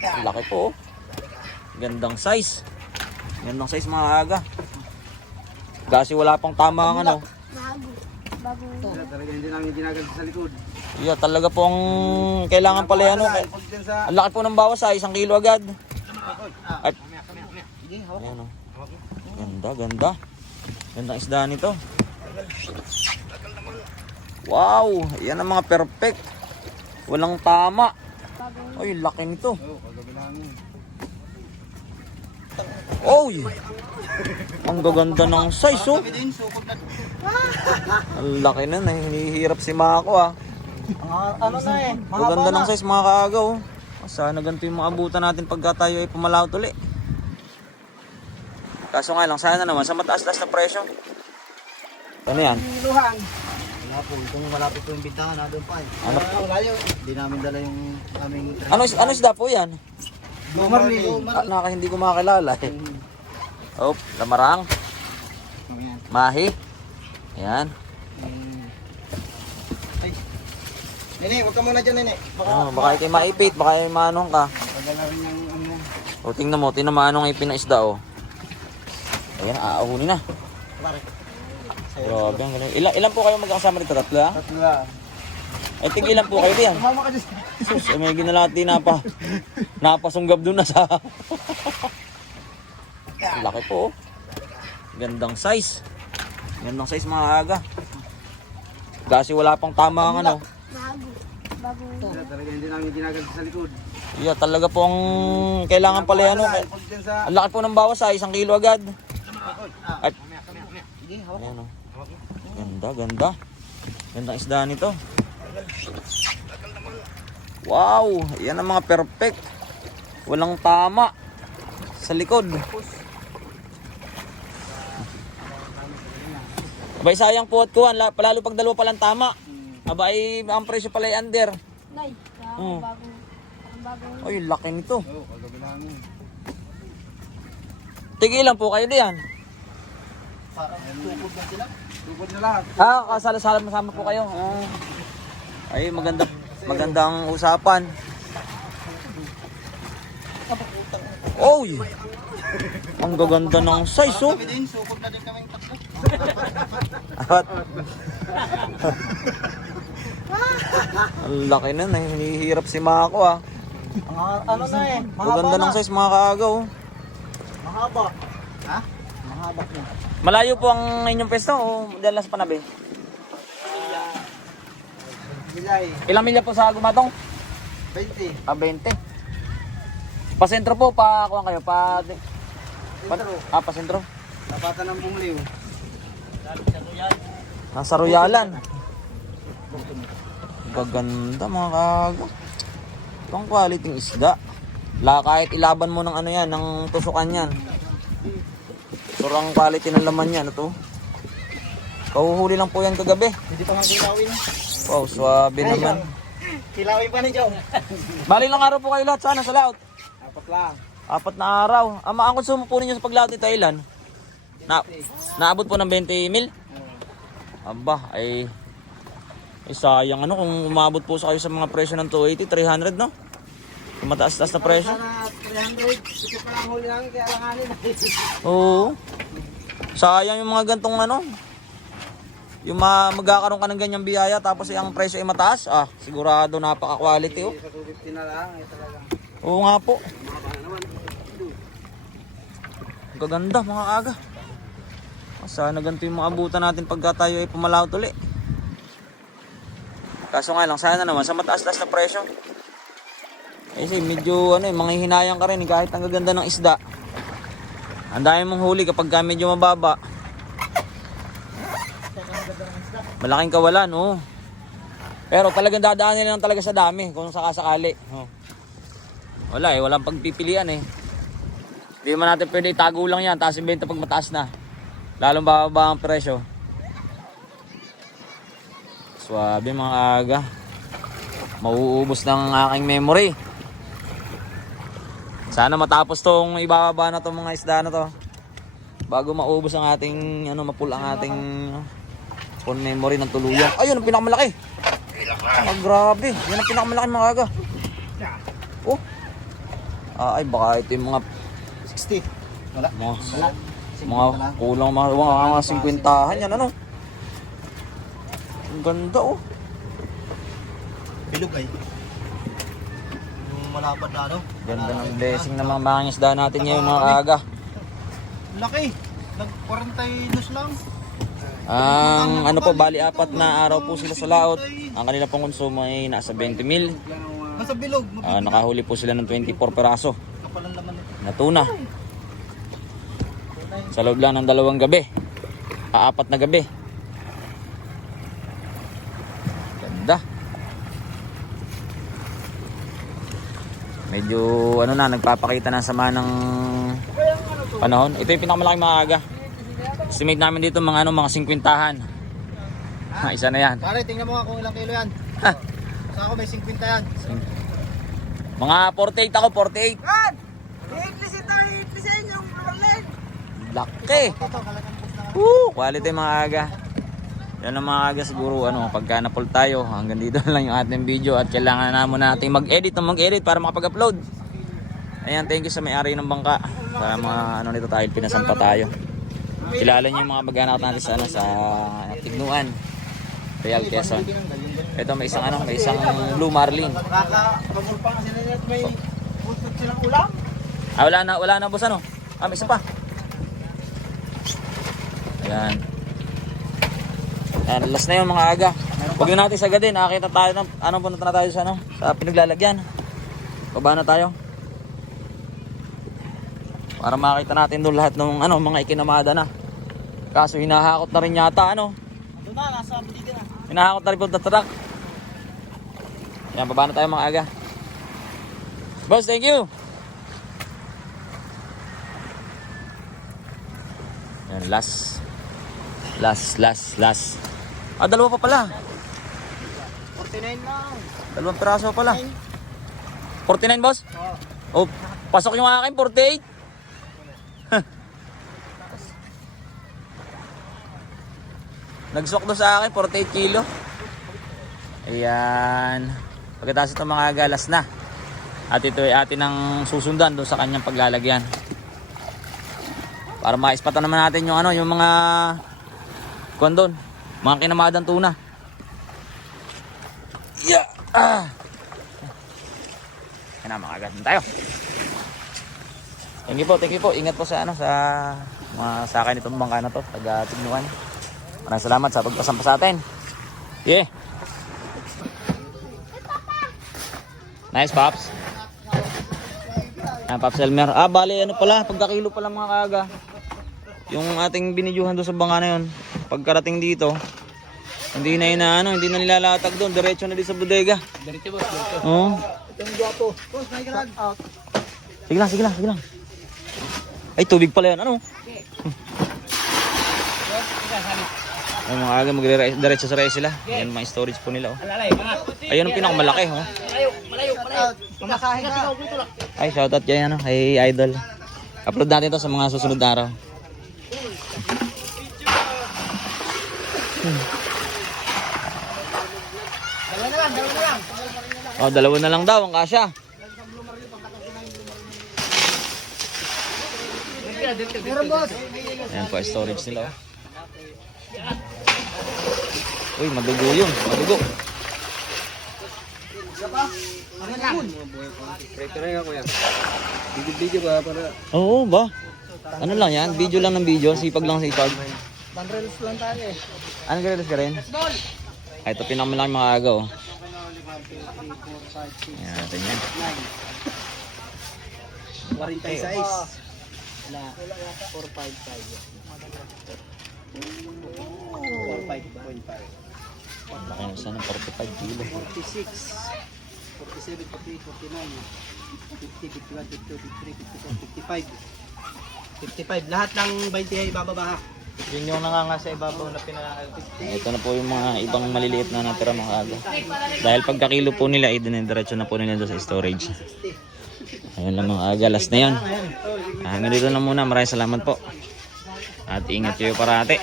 Laki po. oh. Gandang size. Gandang size mga aga. Kasi wala pang tama ang ano. Bago. Talaga hindi namin ginagal sa likod. Yeah, talaga pong kailangan pala. Ano, ang laki po ng bawas ay isang kilo agad. Hawak. ayan, oh. Ganda, ganda. Gandang isda nito. Wow, yan ang mga perfect. Walang tama. Ay, laki nito. Oo, kagabi lang yun. Oy! Ang gaganda ng size, oh. Ang laki na, eh. hinihirap si Mako, ah. Ano na eh. Ang ganda ng size, mga kaagaw. oh. Sana ganito yung mga abutan natin pagka tayo ay pumalawat uli. Kaso nga lang, sana naman sa mataas-taas na presyo. Ano yan? Luhan. Wala po, kung malapit po yung bintahan, na doon pa eh. Ano? Hindi namin dala yung aming... Ano, is- ano isda po yan? Lumar ni. Ah, naka hindi ko makakilala eh. Oh, lamarang, mahi. Ayan. Ay. Nene, huwag ka muna dyan, Nene. Baka, Oh, baka ikaw maipit, baka ay manong ka. Tagal na rin yung ano. O tingnan mo, tingnan mo anong ipin na isda oh. Ayan, aahunin na. Pare. Grabe, ang galing. Ilan, ilan po kayo magkakasama dito? Tatlo ah? Tatlo lang. Ay, tig ilan po kayo diyan? Tumama ka dyan. Sus, ay, may ginalati na pa. Napasunggab doon na sa... Laki po oh. Gandang size. Gandang size mga aga. Kasi wala pang tama ang ano. Bago. Bago. Talaga hindi namin ginagal sa likod. Yeah, talaga pong kailangan pala ano. Ang laki po ng bawas ay isang kilo agad. Hawak. ayan oh. Ganda, ganda. Gandang isda nito. Wow, yan ang mga perfect. Walang tama sa likod. Abay sayang po at kuhan, la- palalo pag dalawa palang tama. Abay, ang presyo pala ay under. Nay. Bago. Hmm. Bago. Ang bago. Ay, laki nito. Oo, kagabi lang yun. Tigilan po kayo diyan. Parang tukod na sila. Tukod na lahat. Ah, kasala-sala masama po kayo. Ah. Ay, maganda magandang usapan. Oy! Ang gaganda ng size, oh. At, ang laki na, eh. hinihirap si Mako, ah. Ano na eh. Ang ganda ng size, mga kaagaw. oh. Mahaba. Ha? Mahaba na. Malayo po ang inyong pesto, o sa panabi? Bilay. Ilang milya po sa gumatong? 20. Ah, 20. Pasentro po, pa kuha kayo, pa... pa Intro. ah, pasentro. Napatan ng bungliw. Nasa Royalan. Gaganda mga kaga. Itong quality ng isda. La, kahit ilaban mo ng ano yan, ng tusukan yan. Surang quality ng laman yan, ito. Kahuhuli lang po yan kagabi. Hindi pa nga kilawin. Wow, swabe naman. Kilawin pa ni Joe. Bali lang araw po kayo lahat sana sa laut. Apat lang. Apat na araw. Ama, ang konsumo po ninyo sa paglaot nito ilan? Na, naabot po ng 20 mil? Aba, ay... ay sayang ano kung umabot po sa kayo sa mga presyo ng 280, 300 no? Mataas-taas na presyo. Sana 300. Ito pa lang huli namin kaya alanganin. Oo. Sayang yung mga gantong ano. Yung ma magkakaroon ka ng ganyang biyaya tapos ay ang presyo ay mataas. Ah, sigurado napaka-quality oh. Sa 250 na lang. Eh, talaga. Oo nga po. Gaganda mga aga. Sana ganito yung mga abutan natin pagka tayo ay pumalawat uli. Kaso nga lang, sana naman sa mataas-taas na presyo. Kasi medyo ano eh, manghihinayang ka rin eh, kahit ang gaganda ng isda. Ang dami mong huli kapag ka medyo mababa. Malaking kawalan, oo. Pero talagang dadaanin lang talaga sa dami kung sakasakali. Oh. Wala eh, walang pagpipilian eh. Hindi man natin pwede itago lang yan, taas yung benta pag mataas na. Lalong bababa ang presyo. Swabe mga aga. Mauubos ng aking memory. Sana matapos tong ibababa na tong mga isda na to. Bago maubos ang ating, ano, mapul ang ating phone memory ng tuluyan. Ayun, ang pinakamalaki. Ah, grabe. Yan ang pinakamalaki mga aga. Oh. Ah, ay, baka ito yung mga, 60. Wala. mga, Wala. mga kulang mga, mga, mga 50 yan, ano? Ang ganda, oh. Bilog ay. Yung malapad na ano? Ganda ng blessing ng mga mangingisda natin ngayon, mga kaga. Laki. Nag-42 lang. Ang ano po, bali apat na araw po sila sa laot. Ang kanila pong konsumo ay nasa 20 mil. Nasa bilog. Ah, nakahuli po sila ng 24 peraso na tuna. Sa loob lang ng dalawang gabi. Ah, apat na gabi. Ganda. Medyo ano na, nagpapakita ng sama ng panahon. Ito yung pinakamalaking mga aga. Estimate namin dito mga ano, mga 50-han. Ah, Isa na yan. Pare, tingnan mo nga kung ilang kilo yan. Ha. Sa ako may 50 yan. Mga 48 ako, 48. Yan! I-English ito, i-English sa inyo, Marlene. Laki. Woo, quality mga aga. Yan ang mga aga siguro ano, pagka na-pull tayo, hanggang dito lang yung ating video at kailangan na muna natin mag-edit ng mag-edit para makapag-upload. Ayan, thank you sa may-ari ng bangka. Para mga ano nito tayo, pinasampa tayo. Kilala niyo yung mga mag-anak natin sa ano sa Tignuan. Real Quezon. Ito may isang ano, may isang Blue Marlin. Nakaka-pagul pa kasi nila at may putot silang ulam. Ah, wala na, wala na boss ano. Ah, may isa pa. Ayan. Ayan, na yun mga aga. Huwag yun natin sagadin. Nakakita tayo ng, ano punta na tayo sa ano, sa pinaglalagyan. Baba na tayo. Para makita natin doon lahat ng ano, mga ikinamada na. Kaso hinahakot na rin yata ano. Doon na, nasa dito na. Hinahakot na rin po the truck. Ayan, baba na tayo mga aga. Boss, thank you. Yan, last. Last, last, last. Ah, dalawa pa pala. 49 lang. Dalawang piraso pa pala. 49, boss? Oo. Oh, pasok yung akin, 48. Nagswak doon sa akin, 48 kilo. Ayan. Pagkatapos ito mga galas na. At ito ay atin ang susundan doon sa kanyang paglalagyan. Para maispatan naman natin yung ano, yung mga kuwan doon. Mga kinamadang tuna. Yeah. Ah. Yan na, makagat tayo. Thank you po, thank you po. Ingat po sa ano sa mga sa akin itong bangka na to, taga Tignuan. Maraming salamat sa pagpasampa sa atin. Yeah. Nice, Pops. Ah, Pops Elmer. Ah, bali ano pala, pagkakilo pala mga kaga. Yung ating binidyuhan doon sa bangka na yun, pagkarating dito, hindi na inaano, hindi na nilalatag doon, diretso na din sa bodega. Diretso boss, diretso. Oo. Ito yung gwapo. Boss, may grad out. Sige lang, sige lang, sige lang. Ay, tubig pala yan. Ano? Ay, mga aga magre-diretso sa rest sila. Yan mga storage po nila. Oh. Ayun ang pinakamalaki. Oh. Malayo, malayo, malayo. Ay, shoutout kay, ano, kay Idol. Upload natin to sa mga susunod na araw. Dalawa na lang, dalawa na lang. Oh, dalawa na lang daw ang kasya. Meron boss. Ayan po, storage nila. Oh. Uy, madugo yun. Madugo. Ano lang? Video-video ba para Oo ba? Ano lang yan? Video lang ng video. Sipag lang sipag. Banreels lang tayo eh. Anong gano'n ka rin? Ay, ito pinakamalaki mga aga oh. Ayan natin yan. 46. Wala. 455. 455. Laki na sana 45 kilo. 46. 47, 48, 49. 50, 51, 52, 53, 54, 55. 55. Lahat ng 20 ay ibababa ha. Yun yung nanganga sa ibabaw na pinaka Ito na po yung mga ibang maliliit na natira mga aga. Dahil pagkakilo po nila, idinidiretso na po nila sa storage. Ayun lang mga aga, last na yun. Ah, Hanggang dito na muna, maraming salamat po. At ingat kayo parati.